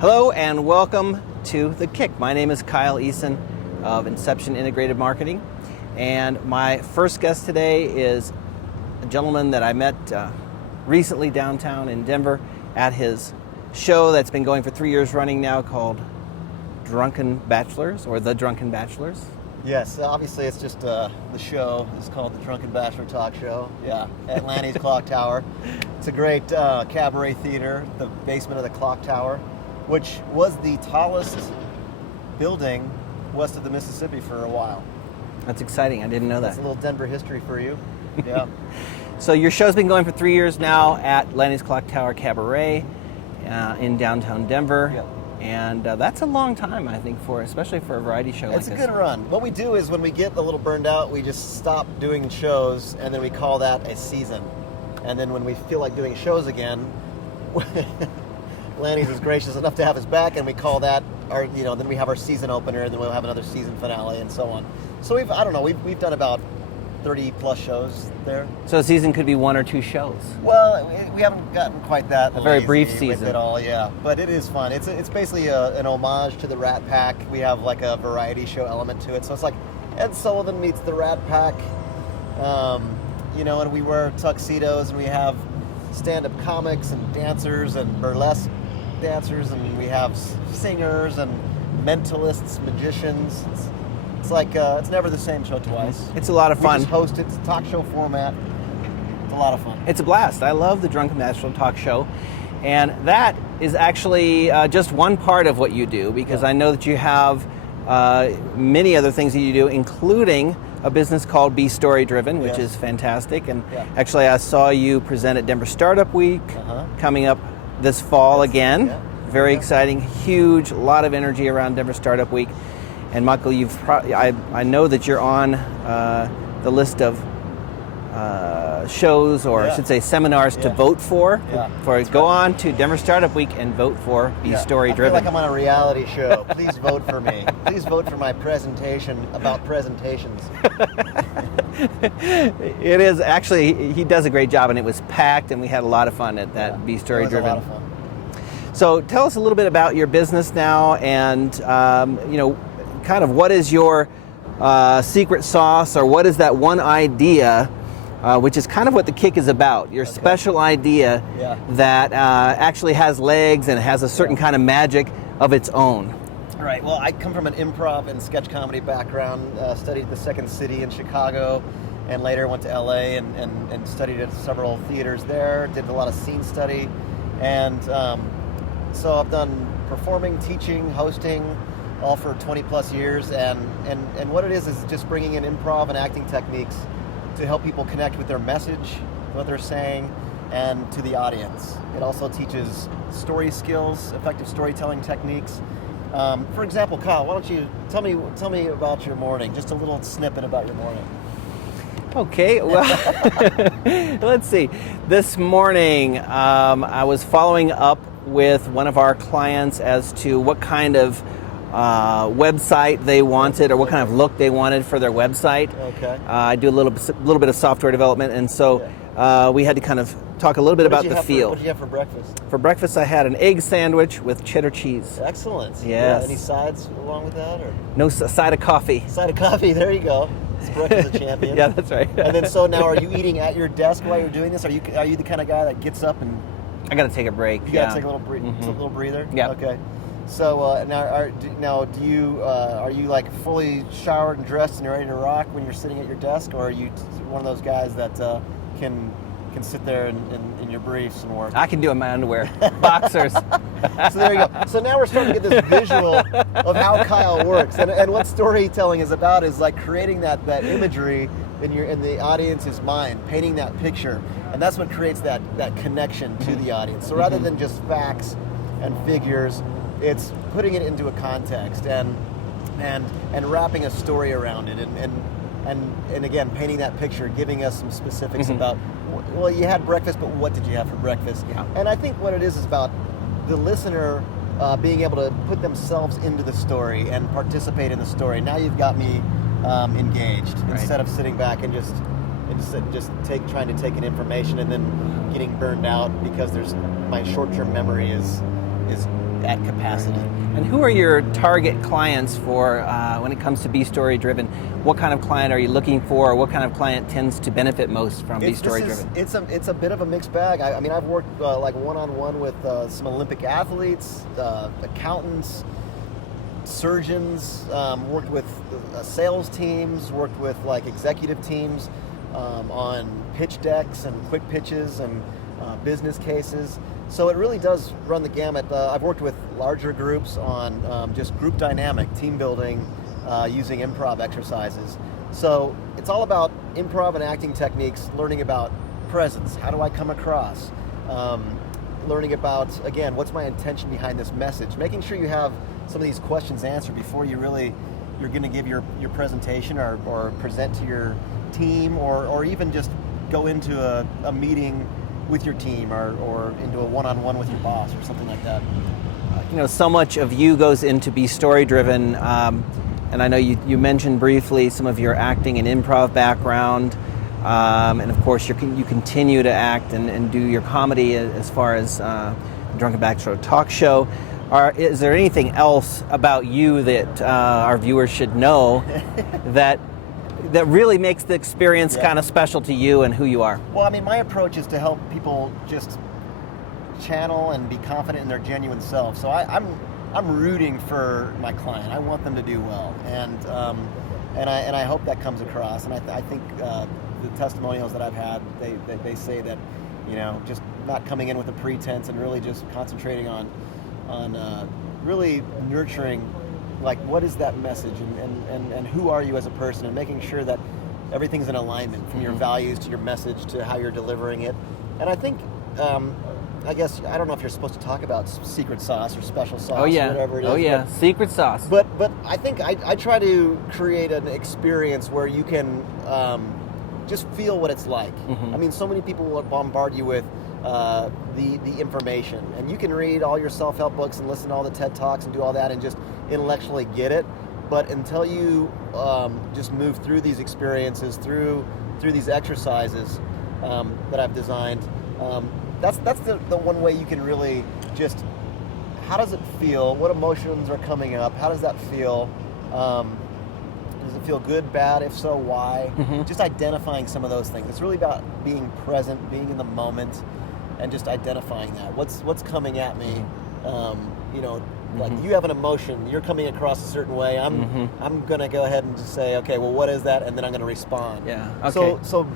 Hello and welcome to The Kick. My name is Kyle Eason of Inception Integrated Marketing, and my first guest today is a gentleman that I met recently downtown in Denver at his show that's been going for 3 years running now, called Drunken Bachelors, or The Drunken Bachelors. Yes, obviously it's just the show is called the Drunken Bachelor Talk Show. Yeah, at Lanny's Clock Tower. It's a great cabaret theater, the basement of the clock tower, which was the tallest building west of the Mississippi for a while. That's exciting. I didn't know that. That's a little Denver history for you. Yeah. So your show's been going for 3 years now at Lanny's Clock Tower Cabaret in downtown Denver. Yep. And that's a long time, I think, especially for a variety show like this. It's a good run. What we do is when we get a little burned out, we just stop doing shows, and then we call that a season. And then when we feel like doing shows again, Lanny's is gracious enough to have us back, and we call that our, then we have our season opener, and then we'll have another season finale, and so on. So we've done about 30 plus shows there. So a season could be 1 or 2 shows. Well, we haven't gotten quite that a very brief with season it all, yeah. But it is fun. It's basically an homage to the Rat Pack. We have like a variety show element to it. So it's like Ed Sullivan meets the Rat Pack, and we wear tuxedos, and we have stand-up comics and dancers and burlesque dancers, and we have singers and mentalists, magicians. It's like it's never the same show twice. It's a lot of fun. We just host it. It's a talk show format. It's a lot of fun. It's a blast. I love the Drunken Bachelor Talk Show, and that is actually just one part of what you do, because I know that you have many other things that you do, including a business called Be Story Driven, which is fantastic. And actually, I saw you present at Denver Startup Week coming up this fall again. Yeah. Very exciting, huge, a lot of energy around Denver Startup Week. And Michael, I know that you're on the list of shows, or I should say seminars, to vote for. Go on to Denver Startup Week and vote for Be Story Driven. I feel like I'm on a reality show. Please vote for me. Please vote for my presentation about presentations. It is actually, he does a great job, and it was packed, and we had a lot of fun at that Be Story Driven. It was a lot of fun. So tell us a little bit about your business now, and kind of what is your secret sauce, or what is that one idea, which is kind of what The Kick is about, your special idea that actually has legs and has a certain kind of magic of its own. All right, well, I come from an improv and sketch comedy background, studied at the Second City in Chicago, and later went to LA and studied at several theaters there, did a lot of scene study, and so I've done performing, teaching, hosting, all for 20 plus years, and what it is just bringing in improv and acting techniques to help people connect with their message, what they're saying, and to the audience. It also teaches story skills, effective storytelling techniques. For example, Kyle, why don't you tell me about your morning, just a little snippet about your morning. Okay, well, let's see. This morning, I was following up with one of our clients as to what kind of website they wanted, or what kind of look they wanted for their website. Okay. I do a little bit of software development, and so we had to kind of talk a little bit about the field. What did you have for breakfast? For breakfast, I had an egg sandwich with cheddar cheese. Excellent. Yes. Yeah, any sides along with that, or No, a side of coffee. Side of coffee. There you go. It's breakfast of champions. Yeah, that's right. And then, so now, are you eating at your desk while you're doing this? Are you the kind of guy that gets up and I got to take a break. you got to take a little breather? Yeah. Okay. So now are you like fully showered and dressed and you're ready to rock when you're sitting at your desk, or are you one of those guys that can sit there in your briefs and work? I can do it in my underwear. Boxers. So there you go. So now we're starting to get this visual of how Kyle works, and what storytelling is about is like creating that imagery in the audience's mind, painting that picture, and that's what creates that connection to the audience. So rather than just facts and figures, it's putting it into a context and wrapping a story around it, and again painting that picture, giving us some specifics about, well, you had breakfast, but what did you have for breakfast? Yeah. And I think what it is about the listener being able to put themselves into the story and participate in the story. Now you've got me engaged, instead of sitting back and just trying to take in information and then getting burned out because my short-term memory is that capacity. And who are your target clients for when it comes to B-Story Driven? What kind of client are you looking for, or what kind of client tends to benefit most from B-Story Driven? It's a bit of a mixed bag. I mean, I've worked like one-on-one with some Olympic athletes, accountants, surgeons, worked with sales teams, worked with like executive teams on pitch decks and quick pitches and business cases. So it really does run the gamut. I've worked with larger groups on just group dynamic, team building, using improv exercises. So it's all about improv and acting techniques, learning about presence, how do I come across, learning about, again, what's my intention behind this message, making sure you have some of these questions answered before you're going to give your presentation or present to your team or even just go into a meeting with your team or into a one-on-one with your boss or something like that. So much of you goes into B-Story Driven, and I know you mentioned briefly some of your acting and improv background, and of course you continue to act and do your comedy as far as Drunken Backstro Talk Show. Is there anything else about you that our viewers should know that really makes the experience kind of special to you and who you are? Well, I mean, my approach is to help people just channel and be confident in their genuine self. So I'm rooting for my client. I want them to do well, and I hope that comes across. And I think the testimonials that I've had, they say that, just not coming in with a pretense and really just concentrating on really nurturing, like, what is that message and who are you as a person, and making sure that everything's in alignment from your values to your message to how you're delivering it. And I think, I guess, I don't know if you're supposed to talk about secret sauce or special sauce or whatever it is. Oh yeah, secret sauce. But I think I try to create an experience where you can just feel what it's like. I mean, so many people will bombard you with the information, and you can read all your self-help books and listen to all the TED Talks and do all that and just intellectually get it, but until you just move through these experiences, through these exercises that I've designed, that's the one way you can really just, how does it feel, what emotions are coming up, how does that feel, does it feel good, bad, if so, why? Just identifying some of those things. It's really about being present, being in the moment, and just identifying that. What's coming at me? Like, you have an emotion, you're coming across a certain way. I'm gonna go ahead and just say, okay, well, what is that? And then I'm gonna respond. Yeah. Okay. So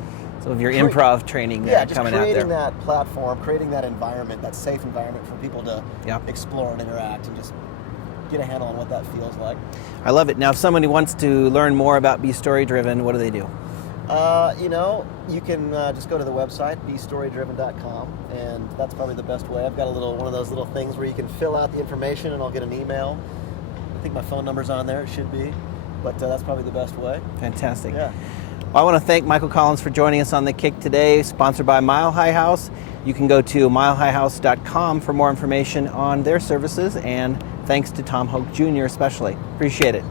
of your improv training coming out there. Just creating that platform, creating that environment, that safe environment for people to explore and interact and just get a handle on what that feels like. I love it. Now, if somebody wants to learn more about B-Story Driven, what do they do? You can just go to the website, bestorydriven.com, and that's probably the best way. I've got one of those little things where you can fill out the information and I'll get an email. I think my phone number's on there, it should be, but that's probably the best way. Fantastic. Yeah. Well, I want to thank Michael Collins for joining us on The Kick today, sponsored by milehighhouse. You can go to milehighhouse.com for more information on their services, and thanks to Tom Hoke Jr. especially. Appreciate it.